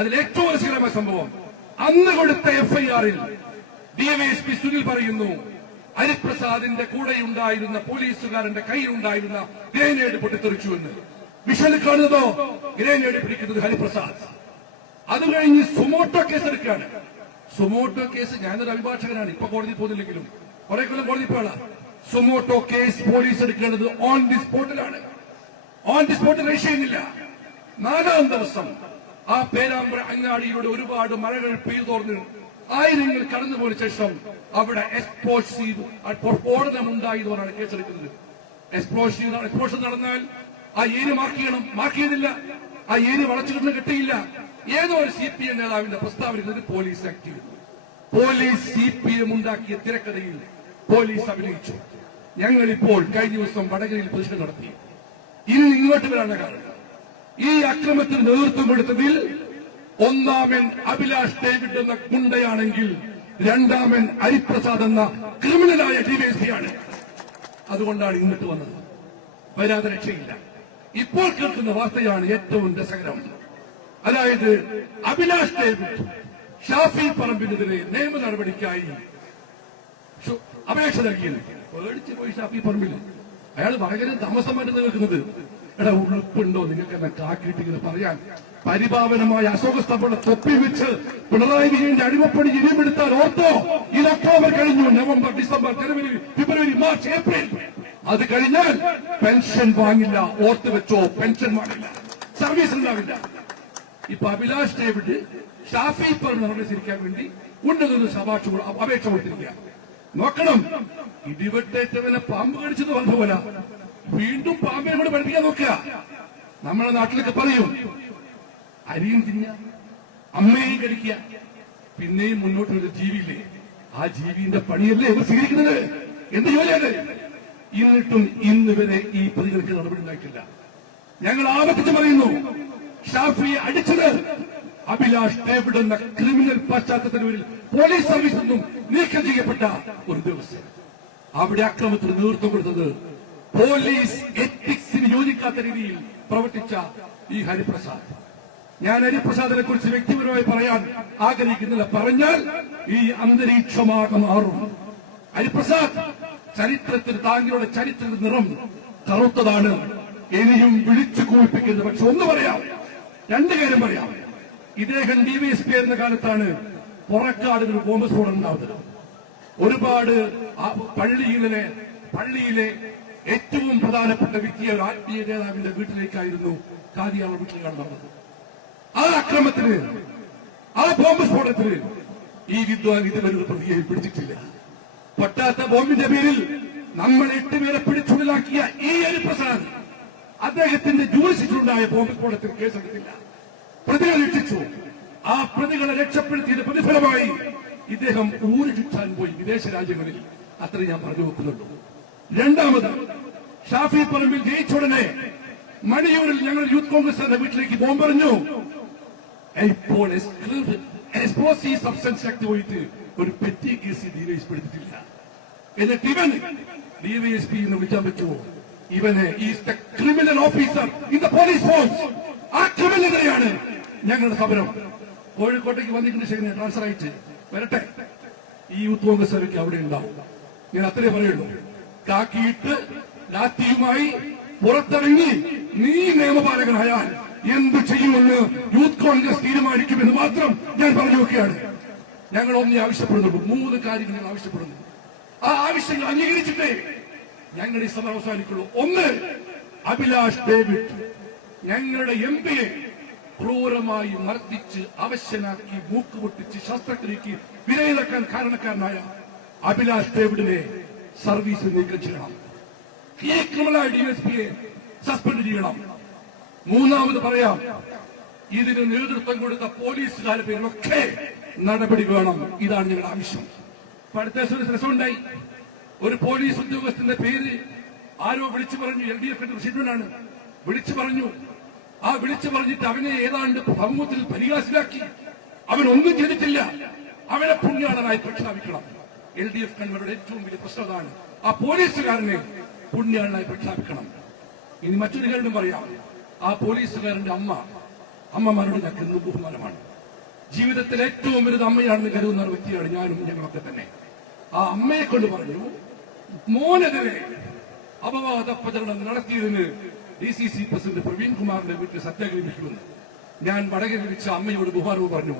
അതിൽ ഏറ്റവും രസകരമായ സംഭവം, അന്ന് കൊടുത്ത FIR-ൽ DYSP സുനിൽ പറയുന്നു, ഹരിപ്രസാദിന്റെ കൂടെയുണ്ടായിരുന്ന പോലീസുകാരന്റെ കയ്യിലുണ്ടായിരുന്ന ഗ്രനേഡ് പൊട്ടിത്തെറിച്ചുവെന്ന്. വിഷൽ കാണുന്നതോ ഗ്രനേഡ് പിടിക്കുന്നത് ഹരിപ്രസാദ്. അത് കഴിഞ്ഞ് സുമോട്ടോ കേസ് എടുക്കുകയാണ്. സുമോട്ടോ കേസ്, ഞാനൊരു അഭിഭാഷകനാണ്, ഇപ്പൊ കോടതി പോകുന്നില്ലെങ്കിലും കുറെ കൊല്ലം കോടതി പോകാം. സുമോട്ടോ കേസ് പോലീസ് എടുക്കേണ്ടത് ഓൺ ദി സ്പോട്ടിലാണ്. ഓൺ ദി സ്പോട്ടിൽ രജിസ്റ്റർ ചെയ്യുന്നില്ല. 4-ാം ദിവസം ആ പേരാമ്പ്ര അങ്ങാടിയിലൂടെ ഒരുപാട് മഴകൾ പെയ്തോർന്ന് ആയിരങ്ങൾ കടന്നുപോയ ശേഷം അവിടെ എക്സ്പ്ലോസീവ് സ്ഫോടനമുണ്ടായി എന്നാണ് കേസെടുക്കുന്നത്. എക്സ്പ്ലോഷൻ നടന്നാൽ ആ ഏരിയ മാർക്ക് ചെയ്യണം. മാർക്ക് ചെയ്തില്ല. ആ ഏരിയ വളച്ചുകിട്ടുന്ന കിട്ടിയില്ല. ഏതോ ഒരു CPM നേതാവിന്റെ പ്രസ്താവന പോലീസ് ആക്ട് ചെയ്തു. പോലീസ് CPM ഉണ്ടാക്കിയ തിരക്കഥയിൽ പോലീസ് അഭിനയിച്ചു. ഞങ്ങളിപ്പോൾ കഴിഞ്ഞ ദിവസം വടകരയിൽ പ്രതിഷേധം നടത്തി. ഇനി ഇങ്ങോട്ട് വരാനുള്ള കാരണം, ഈ അക്രമത്തിന് നേതൃത്വം കൊടുത്തതിൽ 1-ാമൻ അഭിലാഷ് ഡേവിഡ് എന്ന ഗുണ്ടയാണെങ്കിൽ 2-ാമൻ ഹരിപ്രസാദ് എന്ന ക്രിമിനലായ DYSP ആണ്. അതുകൊണ്ടാണ് ഇങ്ങോട്ട് വന്നത്. വരാതെ രക്ഷയില്ല. ഇപ്പോൾ കേൾക്കുന്ന വാർത്തയാണ് ഏറ്റവും രസകരം. അതായത് അഭിലാഷ് ഡേവിഡ് ഷാഫി പറമ്പിനെതിരെ നിയമ നടപടിക്കായി അപേക്ഷ നൽകിയത്. പേടിച്ചു പോയി ഷാഫി പറമ്പിൽ. അയാൾ വളരെ താമസമായിട്ട് നിൽക്കുന്നത്. എടാ, ഉളുപ്പുണ്ടോ നിങ്ങൾക്ക് എന്നെ കാക്കിയിട്ടിങ്ങനെ പറയാൻ? പരിപാവനമായ അശോകസ്തംഭയുടെ തൊപ്പി വെച്ച് പിണറായി വിജയന്റെ അടിമപ്പണി ഇനിമെടുത്താൽ ഓർത്തോ, ഇത് ഒക്ടോബർ കഴിഞ്ഞു. നവംബർ, ഡിസംബർ, ജനുവരി, ഫെബ്രുവരി, മാർച്ച്, ഏപ്രിൽ. അത് കഴിഞ്ഞാൽ പെൻഷൻ വാങ്ങില്ല. ഓർത്ത് വെച്ചോ, പെൻഷൻ വാങ്ങില്ല, സർവീസ് ഉണ്ടാവില്ല. ഇപ്പൊ അഭിലാഷ് ഡേവിഡ് ഷാഫി പറമ്പ് നടന്നിരിക്കാൻ വേണ്ടി ഉന്നത അപേക്ഷ കൊടുത്തിരിക്കുക. നോക്കണം, ഇടിവെട്ടേറ്റവനെ പാമ്പ് കടിച്ചത് വന്ന പോലെ വീണ്ടും പാമ്പിനെ കൂടെ പഠിപ്പിക്കാൻ നോക്കുക. നമ്മുടെ നാട്ടിലൊക്കെ പറയും, അരിയും തിന്ന അമ്മയെയും കടിക്കുക, പിന്നെയും മുന്നോട്ട് ഒരു ജീവിയില്ലേ, ആ ജീവിന്റെ പണിയല്ലേ ഇവർ സ്വീകരിക്കുന്നത്? എന്ത് ജോലിയാണ്? എന്നിട്ടും ഇന്ന് വരെ ഈ പ്രതികൾക്ക് നടപടി ഉണ്ടായിട്ടില്ല. ഞങ്ങൾ ആവർത്തിച്ച് പറയുന്നു, ഷാഫിയെ അടിച്ചത് അഭിലാഷ് ഡേവിഡ് എന്ന ക്രിമിനൽ പശ്ചാത്തലത്തിൽ പോലീസ് സർവീസിൽ നിന്നും നീക്കം ചെയ്യപ്പെട്ട ഒരു ദിവസം. അവിടെ അക്രമത്തിന് നേതൃത്വം കൊടുത്തത് പോലീസ് എത്തിക്സിന് യോജിക്കാത്ത രീതിയിൽ പ്രവർത്തിച്ച ഈ ഹരിപ്രസാദ്. ഞാൻ ഹരിപ്രസാദിനെ കുറിച്ച് വ്യക്തിപരമായി പറയാൻ ആഗ്രഹിക്കുന്നില്ല. പറഞ്ഞാൽ ഈ അന്തരീക്ഷമാകെ മാറും. ഹരിപ്രസാദ് ചരിത്രത്തിൽ, താങ്കളുടെ ചരിത്രത്തിന്റെ നിറം കറുത്തതാണ്. ഇനിയും വിളിച്ചു കൂപ്പിക്കുന്നത്. പക്ഷെ ഒന്ന് പറയാം, 2 കാര്യം പറയാം. ഇദ്ദേഹം DYSP എന്ന കാലത്താണ് പുറക്കാട് ഒരു ബോംബ് സ്ഫോടനം ഉണ്ടാവുന്നത്. ഒരുപാട് പള്ളിയിലെ ഏറ്റവും പ്രധാനപ്പെട്ട വ്യക്തിയെ ഒരു ആത്മീയ നേതാവിന്റെ വീട്ടിലേക്കായിരുന്നു കാദിയാള വീട്ടിലേക്കാണ് നടന്നത്. ആ അക്രമത്തിന്, ആ ബോംബ് സ്ഫോടനത്തിന് ഈ വിദ്വാൻ ഇതുവരെ ഒരു പ്രതിയെ പിടിച്ചിട്ടില്ല. പൊട്ടാത്ത ബോംബിന്റെ പേരിൽ നമ്മൾ 8 പേരെ പിടിച്ചുള്ളിലാക്കിയ ഈ ഹരിപ്രസാദ് അദ്ദേഹത്തിന്റെ ജൂറിസ്ഡിക്ഷനുണ്ടായ ബോംബ് സ്ഫോടനത്തിൽ കേസെടുത്തില്ല. പ്രതികൾ രക്ഷിച്ചു. ആ പ്രതികളെ രക്ഷപ്പെടുത്തിയത് പ്രതിഫലമായി ഇദ്ദേഹം ഊര് ചുറ്റാൻ പോയി വിദേശ രാജ്യങ്ങളിൽ. അത്ര ഞാൻ പറഞ്ഞു വെക്കുന്നുള്ളൂ. രണ്ടാമത്, ഷാഫി പറമ്പിൽ ജയിച്ചുടനെ മണിയൂരിൽ ഞങ്ങൾ യൂത്ത് കോൺഗ്രസിന്റെ വീട്ടിലേക്ക് ബോംബെറിഞ്ഞു. ഇപ്പോൾ എക്സ്പ്ലോസീവ് സബ്സ്റ്റൻസ് ആക്ട് പോയിട്ട് ഒരു പെറ്റി കേസ് ഡിവൈഎസ്പി എടുത്തിട്ടില്ല. എന്നിട്ട് ഇവൻ ഡിവൈഎസ്പി എന്ന് വിളിക്കാൻ പറ്റുമോ? ഇവന് is the criminal officer in the police force. ആ ക്രിമിനലിനെയാണ് ഞങ്ങളുടെ സമരം. കോഴിക്കോട്ടേക്ക് വന്നിട്ടുണ്ട്, ശരി, ട്രാൻസ്ഫർ ആയിട്ട് വരട്ടെ. ഈ യൂത്ത് കോൺഗ്രസ് അവിടെ ഉണ്ടാവും. ഞാൻ അത്രേ പറയുള്ളൂ. കാക്കിയിട്ട് ലാത്തിയുമായി പുറത്തിറങ്ങി നീ നിയമപാലകനായാൽ എന്ത് ചെയ്യുമെന്ന് യൂത്ത് കോൺഗ്രസ് തീരുമാനിക്കുമെന്ന് മാത്രം ഞാൻ പറഞ്ഞു വെക്കുകയാണ്. ഞങ്ങൾ ഒന്നേ ആവശ്യപ്പെടുന്നുള്ളൂ, 3 കാര്യങ്ങൾ ഞങ്ങൾ ആവശ്യപ്പെടുന്നു. ആ ആവശ്യങ്ങൾ അംഗീകരിച്ചിട്ടേ ഞങ്ങൾ ഈ സമരം അവസാനിക്കുള്ളൂ. ഒന്ന്, അഭിലാഷ് ഡേവിഡ്, ഞങ്ങളുടെ എംപിയെ ക്രൂരമായി മർദ്ദിച്ച് അവശനാക്കി മൂക്ക് പൊട്ടിച്ച് ശസ്ത്രക്രിയക്ക് വിലയിറക്കാൻ കാരണക്കാരനായ അഭിലാഷ് ഡേവിഡിനെ സർവീസിൽ നീക്കം ചെയ്യണം. ഈ ക്രിമിനൽ ഡിവൈഎസ്പിയെ സസ്പെൻഡ് ചെയ്യണം. മൂന്നാമത് പറയാം, ഇതിന് നേതൃത്വം കൊടുത്ത പോലീസുകാരുടെ പേരിലൊക്കെ നടപടി വേണം. ഇതാണ് ഞങ്ങളുടെ ആവശ്യം. അടുത്ത ദിവസം രസമുണ്ടായി. ഒരു പോലീസ് ഉദ്യോഗസ്ഥന്റെ പേര് ആരോ വിളിച്ചു പറഞ്ഞു. LDF-ന്റെ പ്രസിഡന്റാണ് വിളിച്ചു പറഞ്ഞു. ആ വിളിച്ചു പറഞ്ഞിട്ട് അവനെ ഏതാണ്ട് സമൂഹത്തിൽ പരിഹാസിലാക്കി. അവനൊന്നും ചെയ്തിട്ടില്ല. അവനെ പുണ്യാളനായി പ്രഖ്യാപിക്കണം. LDF കൺവരുടെ ഏറ്റവും വലിയ പ്രശ്നം അതാണ്. ആ പോലീസുകാരനെ പുണ്യാളനായി പ്രഖ്യാപിക്കണം. ഇനി മറ്റൊരു കാര്യം പറയാം. ആ പോലീസുകാരന്റെ അമ്മമാരോട് ഞങ്ങൾക്ക് ഇന്നും ബഹുമാനമാണ്. ജീവിതത്തിൽ ഏറ്റവും വലുത് അമ്മയാണെന്ന് കരുതുന്ന ഒരു വ്യക്തിയാണ് ഞാനും ഞങ്ങളൊക്കെ തന്നെ. ആ അമ്മയെ കൊണ്ട് പറഞ്ഞു, മോനെതിരെ അപവാദ പ്രചരണം നടത്തിയതിന് DCC പ്രസിഡന്റ് പ്രവീൺ കുമാറിന്റെ വീട്ടിൽ സത്യാഗ്രഹിക്കുമെന്ന് ഞാൻ വടകര വിളിച്ച അമ്മയോട് ബഹുമാനവും പറഞ്ഞു.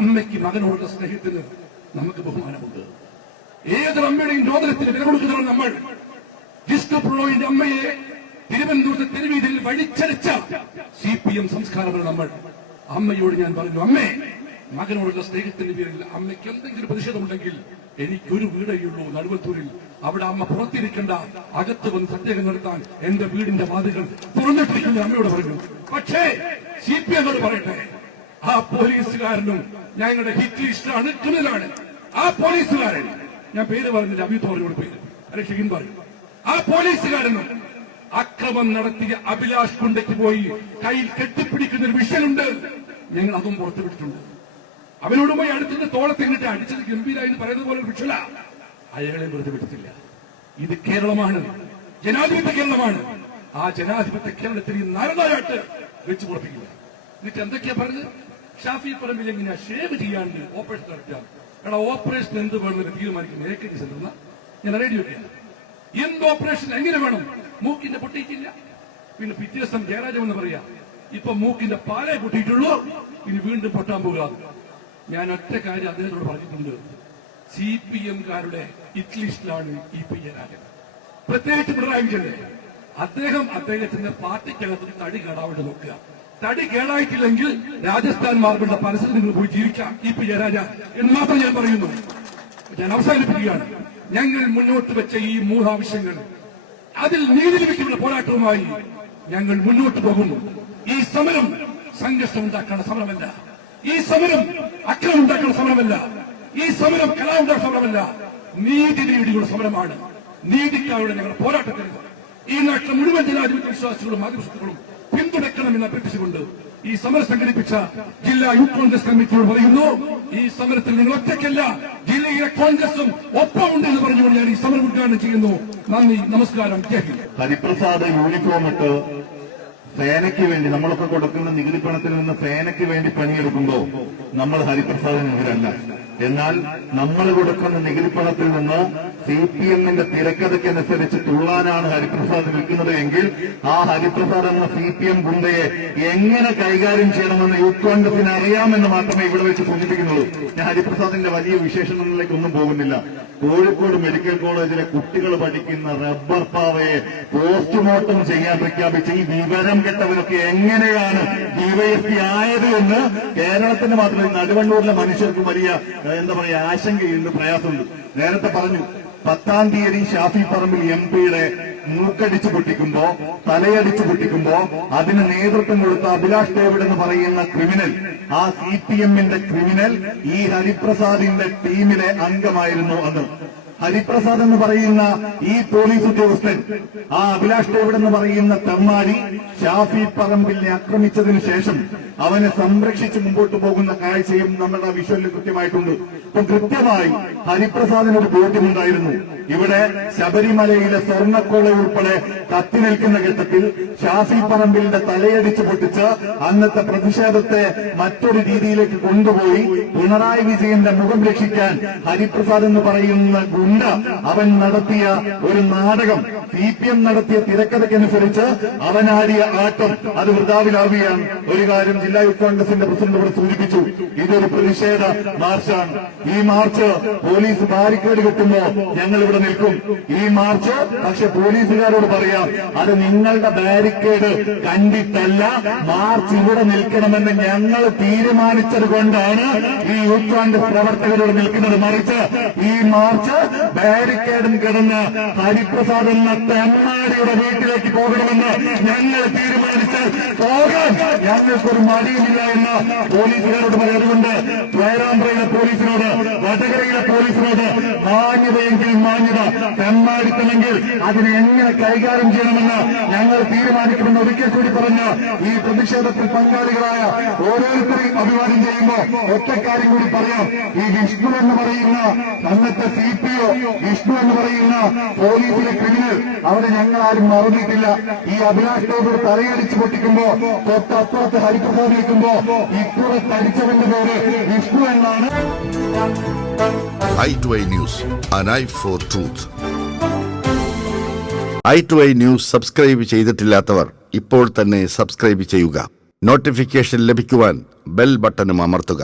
അമ്മയ്ക്ക് മകനോടുള്ള സ്നേഹത്തിന് നമുക്ക് ബഹുമാനമുണ്ട്. ഏതൊരു അമ്മയുടെയും രോദനത്തിന് വില കൊടുക്കുന്നവർ നമ്മൾ. ജിഷ്ണു പ്രണോയിന്റെ അമ്മയെ തിരുവനന്തപുരത്തെ തെരുവീതിയിൽ വഴിച്ചടിച്ച CPM സംസ്കാരമാണ് നമ്മൾ. അമ്മയോട് ഞാൻ പറഞ്ഞു, അമ്മേ, മകനോടുള്ള സ്നേഹത്തിന്റെ പേരിൽ അമ്മയ്ക്ക് എന്തെങ്കിലും പ്രതിഷേധമുണ്ടെങ്കിൽ എനിക്കൊരു വീടേയുള്ളൂ നടുവത്തൂരിൽ. അവിടെ അമ്മ പുറത്തിരിക്കേണ്ട, അകത്ത് വന്ന് സത്യാഗ്രഹം നടത്താൻ എന്റെ വീടിന്റെ വാതിലുകൾ തുറന്നിട്ടിരിക്കുന്ന അമ്മയോട് പറഞ്ഞു. പക്ഷേ CPM പറയട്ടെ, ആ പോലീസുകാരനും ഞങ്ങളുടെ ഹിറ്റ് ലിസ്റ്റാണ്, ക്രിമിനലാണ്. ആ പോലീസുകാരൻ, ഞാൻ പേര് പറഞ്ഞില്ല, അഭിത്തോറിനോട് പേര് അല്ലെ ഷെഹിൻ പറയും. ആ പോലീസുകാരനും അക്രമം നടത്തിയ അഭിലാഷ് കുണ്ടയ്ക്ക് പോയി കയ്യിൽ കെട്ടിപ്പിടിക്കുന്ന ഒരു വിഷയമുണ്ട്. ഞങ്ങൾ അതും പുറത്തുവിട്ടിട്ടുണ്ട്. അവനോട് പോയി അടുത്തിന്റെ തോളത്തിങ്ങിട്ട് അടിച്ചത് ഗംഭീരായി പറയുന്നത് പോലെ വിഷല അയാളെ വെറുതെ വിട്ടിട്ടില്ല. ഇത് കേരളമാണ്, ജനാധിപത്യ കേരളമാണ്. ആ ജനാധിപത്യ കേരളത്തിൽ ഈ നരനായിട്ട് വെച്ച് പുറപ്പിക്കുക. എന്നിട്ട് എന്തൊക്കെയാ പറഞ്ഞത്? ഷാഫി പറമ്പിൽ എങ്ങനെയാ ഷേവ് ചെയ്യാണ്ട് ഓപ്പറേഷൻ നടത്താം. എടാ, ഓപ്പറേഷൻ എന്ത് വേണമെന്ന് തീരുമാനിക്കുന്നത് AKG സെന്ററിൽ ഞാൻ റേഡിയോ ഒക്കെയാണ്. എന്ത് ഓപ്പറേഷൻ എങ്ങനെ വേണം? മൂക്കിന്റെ പൊട്ടിയിട്ടില്ല, പിന്നെ പിറ്റേ ദിവസം ജയരാജം എന്ന് പറയാ, ഇപ്പൊ മൂക്കിന്റെ പാലേ പൊട്ടിയിട്ടുള്ളൂ, ഇനി വീണ്ടും പൊട്ടാൻ പോകാം. ഞാൻ ഒറ്റ കാര്യം അദ്ദേഹത്തോട് പറഞ്ഞിട്ടുണ്ട്. CPM-കാരുടെ ഹിറ്റ് ലിസ്റ്റിലാണ് EP ജയരാജൻ, പ്രത്യേകിച്ച് പിണറായി വിജയൻ. അദ്ദേഹത്തിന്റെ പാർട്ടിക്കകത്ത് തടി കേടാവിട്ട് നോക്കുക. തടി കേടായിട്ടില്ലെങ്കിൽ രാജസ്ഥാൻ മാർബിളുടെ പരസ്യം നിങ്ങൾ പോയി ജീവിക്കാം EP ജയരാജ എന്ന് മാത്രം ഞാൻ പറയുന്നു. ഞാൻ അവസാനിപ്പിക്കുകയാണ്. ഞങ്ങൾ മുന്നോട്ട് വെച്ച ഈ 3 ആവശ്യങ്ങൾ, അതിൽ നീതി ലഭിക്കുന്ന പോരാട്ടവുമായി ഞങ്ങൾ മുന്നോട്ട് പോകുന്നു. ഈ സമരം സംഘർഷം ഉണ്ടാക്കുന്ന സമരമല്ല. ഈ സമരം അക്രമം ഉണ്ടാക്കുന്ന സമരമല്ല. ഈ സമരം കലാവുണ്ടാക്കുന്ന സമരമല്ല. നീതി നേടിയുള്ള സമരമാണ്. നീതിക്കാരുടെ ഞങ്ങളുടെ പോരാട്ടത്തിൽ ഈ നാട്ടിലെ മുഴുവൻ ജനാധിപത്യ വിശ്വാസികളും മാധ്യമസുഹൃത്തുക്കളും പിന്തുണയ്ക്കണമെന്ന് അഭ്യർത്ഥിച്ചുകൊണ്ട് ഈ സമരം സംഘടിപ്പിച്ച ജില്ലാ യൂത്ത് കോൺഗ്രസ് കമ്മിറ്റിയോട് പറയുന്നു, ഈ സമരത്തിൽ നിങ്ങൾ ഒറ്റയ്ക്കല്ല, ജില്ലയിലെ കോൺഗ്രസും ഒപ്പമുണ്ട് എന്ന് പറഞ്ഞുകൊണ്ട് ഞാൻ ഈ സമരം ഉദ്ഘാടനം ചെയ്യുന്നു. നന്ദി, നമസ്കാരം, ജയ് ഹിന്ദ്. ഹരിപ്രസാദ് യൂണിഫോം ഇട്ട് സേനയ്ക്ക് വേണ്ടി, നമ്മളൊക്കെ കൊടുക്കുന്ന നികുതി പണത്തിൽ നിന്ന് സേനയ്ക്ക് വേണ്ടി പണിയെടുക്കുമ്പോൾ നമ്മൾ ഹരിപ്രസാദിനെതിരല്ല. എന്നാൽ നമ്മൾ കൊടുക്കുന്ന നികുതി പണത്തിൽ നിന്ന് CPM-ന്റെ തിരക്കഥയ്ക്കനുസരിച്ച് തുള്ളാനാണ് ഹരിപ്രസാദ് നിൽക്കുന്നത് എങ്കിൽ ആ ഹരിപ്രസാദ് എന്ന CPM ഗുണ്ടയെ എങ്ങനെ കൈകാര്യം ചെയ്യണമെന്ന് യൂത്ത് കോൺഗ്രസിന് അറിയാമെന്ന് മാത്രമേ ഇവിടെ വെച്ച് സൂചിപ്പിക്കുന്നുള്ളൂ. ഞാൻ ഹരിപ്രസാദിന്റെ വലിയ വിശേഷങ്ങളിലേക്കൊന്നും പോകുന്നില്ല. കോഴിക്കോട് മെഡിക്കൽ കോളേജിലെ കുട്ടികൾ പഠിക്കുന്ന റബ്ബർ പാവയെ പോസ്റ്റ്മോർട്ടം ചെയ്യാൻ പ്രഖ്യാപിച്ച ഈ വിവരം കെട്ടവരൊക്കെ എങ്ങനെയാണ് DYSP ആയത് എന്ന് കേരളത്തിന് മാത്രമല്ല നടുവണ്ണൂരിലെ മനുഷ്യർക്ക് വലിയ ആശങ്കയുണ്ട്, പ്രയാസമുണ്ട്. നേരത്തെ പറഞ്ഞു 10-ാം തീയതി ഷാഫി പറമ്പിൽ MP-യുടെ മൂക്കടിച്ചു പൊട്ടിക്കുമ്പോ, തലയടിച്ചു പൊട്ടിക്കുമ്പോ അതിന് നേതൃത്വം കൊടുത്ത അഭിലാഷ് ഡേവിഡ് എന്ന് പറയുന്ന ക്രിമിനൽ, ആ CPM-ന്റെ ക്രിമിനൽ ഈ ഹരിപ്രസാദിന്റെ ടീമിലെ അംഗമായിരുന്നു അന്ന്. ഹരിപ്രസാദ് എന്ന് പറയുന്ന ഈ പോലീസ് ഉദ്യോഗസ്ഥൻ ആ അഭിലാഷ് ഡേവിഡ് എന്ന് പറയുന്ന തെമ്മാടി ഷാഫി പറമ്പിലിനെ ആക്രമിച്ചതിന് ശേഷം അവനെ സംരക്ഷിച്ച് മുമ്പോട്ട് പോകുന്ന കാഴ്ചയും നമ്മുടെ വിഷ്വലിൽ കൃത്യമായിട്ടുണ്ട്. അപ്പൊ കൃത്യമായി ഹരിപ്രസാദിന് ഒരു ബോധ്യമുണ്ടായിരുന്നു, ഇവിടെ ശബരിമലയിലെ സ്വർണ്ണക്കൊള്ള ഉൾപ്പെടെ കത്തി നിൽക്കുന്ന ഘട്ടത്തിൽ ഷാഫി പറമ്പിലിന്റെ തലയടിച്ച് പൊട്ടിച്ച് അന്നത്തെ പ്രതിഷേധത്തെ മറ്റൊരു രീതിയിലേക്ക് കൊണ്ടുപോയി പിണറായി വിജയന്റെ മുഖം രക്ഷിക്കാൻ ഹരിപ്രസാദ് എന്ന് പറയുന്ന ഗുണ്ട അവൻ നടത്തിയ ഒരു നാടകം, CPM നടത്തിയ തിരക്കഥയ്ക്കനുസരിച്ച് അവനാടിയ ആട്ടം അത് വൃഥാവിലാവുകയാണ്. ഒരു കാര്യം ജില്ലാ യൂത്ത് കോൺഗ്രസിന്റെ പ്രസിഡന്റ് ഇവിടെ സൂചിപ്പിച്ചു, ഇതൊരു പ്രതിഷേധ മാർച്ചാണ്. ഈ മാർച്ച് പോലീസ് ബാരിക്കേഡ് കെട്ടുമ്പോ ഞങ്ങൾ ഇവിടെ നിൽക്കും. ഈ മാർച്ച് പക്ഷെ പോലീസുകാരോട് പറയാം, അത് നിങ്ങളുടെ ബാരിക്കേഡ് കണ്ടിട്ടല്ല, മാർച്ച് ഇവിടെ നിൽക്കണമെന്ന് ഞങ്ങൾ തീരുമാനിച്ചത് കൊണ്ടാണ് ഈ യൂത്ത് കോൺഗ്രസ് പ്രവർത്തകരോട് നിൽക്കുന്നത്. മറിച്ച് ഈ മാർച്ച് ബാരിക്കേഡിൽ കിടന്ന് ഹരിപ്രസാദ് എന്ന തെമ്മാടിയുടെ വീട്ടിലേക്ക് പോകണമെന്ന് ഞങ്ങൾ തീരുമാനിച്ച് പോകാൻ ഞങ്ങൾക്കൊരു മടിയുമില്ല എന്ന് പോലീസുകാരോട് പറയുന്നുണ്ട്. പേരാമ്പ്രയിലെ പോലീസിനോട്, വടകരയിലെ പോലീസിനോട് മാന്യതയെങ്കിൽ മാന്യത, തെമ്മാടിത്തമെങ്കിൽ അതിനെ എങ്ങനെ കൈകാര്യം ചെയ്യണമെന്ന് ഞങ്ങൾ തീരുമാനിക്കുമെന്ന് ഒരിക്കൽ കൂടി പറഞ്ഞ് ഈ പ്രതിഷേധത്തിൽ പങ്കാളികളായ ഓരോരുത്തരെയും അഭിവാദ്യം ചെയ്യുമ്പോൾ ഒറ്റക്കാര്യം കൂടി പറയാം. ഈ വിഷ്ണു എന്ന് പറയുന്ന അന്നത്തെ CPO, വിഷ്ണു എന്ന് പറയുന്ന പോലീസിലെ ക്രിമിനൽ, അവരെ ഞങ്ങൾ ആരും മറന്നിട്ടില്ല. ഈ അഭിലാഷ് ഡേവിഡ് തലയടിച്ചു പൊട്ടിക്കുമ്പോ തൊട്ടപ്പുറത്ത് ഹരിപ്രസാദ് നിൽക്കുമ്പോ ഇപ്പുറത്ത് അടിച്ചവന്റെ പേര് വിഷ്ണു എന്നാണ്. i2i News, an eye for truth. i2i News subscribe ചെയ്തിട്ടില്ലാത്തവർ ഇപ്പോൾ തന്നെ സബ്സ്ക്രൈബ് ചെയ്യുക. നോട്ടിഫിക്കേഷൻ ലഭിക്കുവാൻ ബെൽ ബട്ടണും അമർത്തുക.